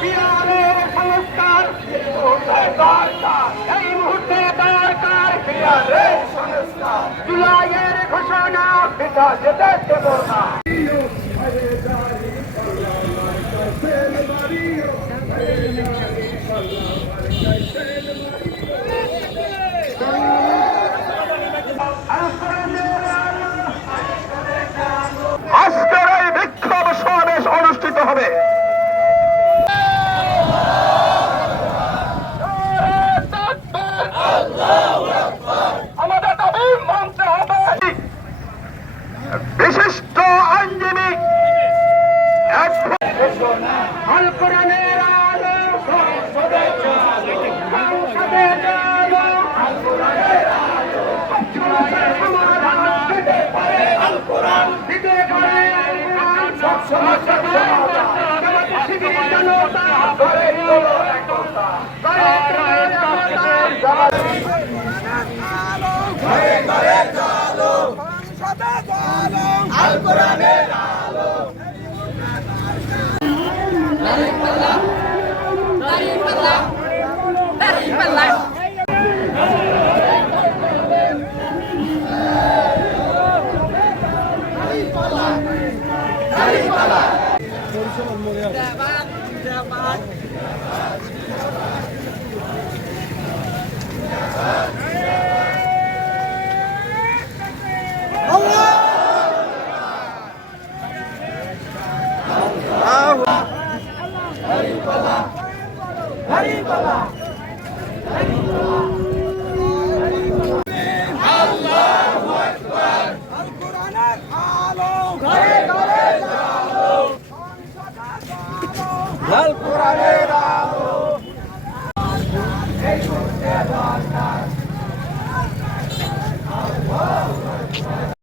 বিহারের সংস্কার দরকার, এই মুহূর্তে দরকার বিহারের সংস্কার। জুলাইয়ের ঘোষণা পিতা যেতে দেব না। আজকের এই বিক্ষোভ সমাবেশ অনুষ্ঠিত হবে। আমাদের দাবি মানতে হবে। বিশিষ্ট আইনজীবী আল কোরআনের আলো সংসদে যাবো, আল কোরআনের আলো সমাধান দিতে পারে, আল কোরআন দিতে পারে, সব সমস্যার সমাধান। শিবির জনতা গড়ে তোলো একতা, গড়ে তোলো সংসদে চলো, আল কোরআনের আলো। লাল কোরআনের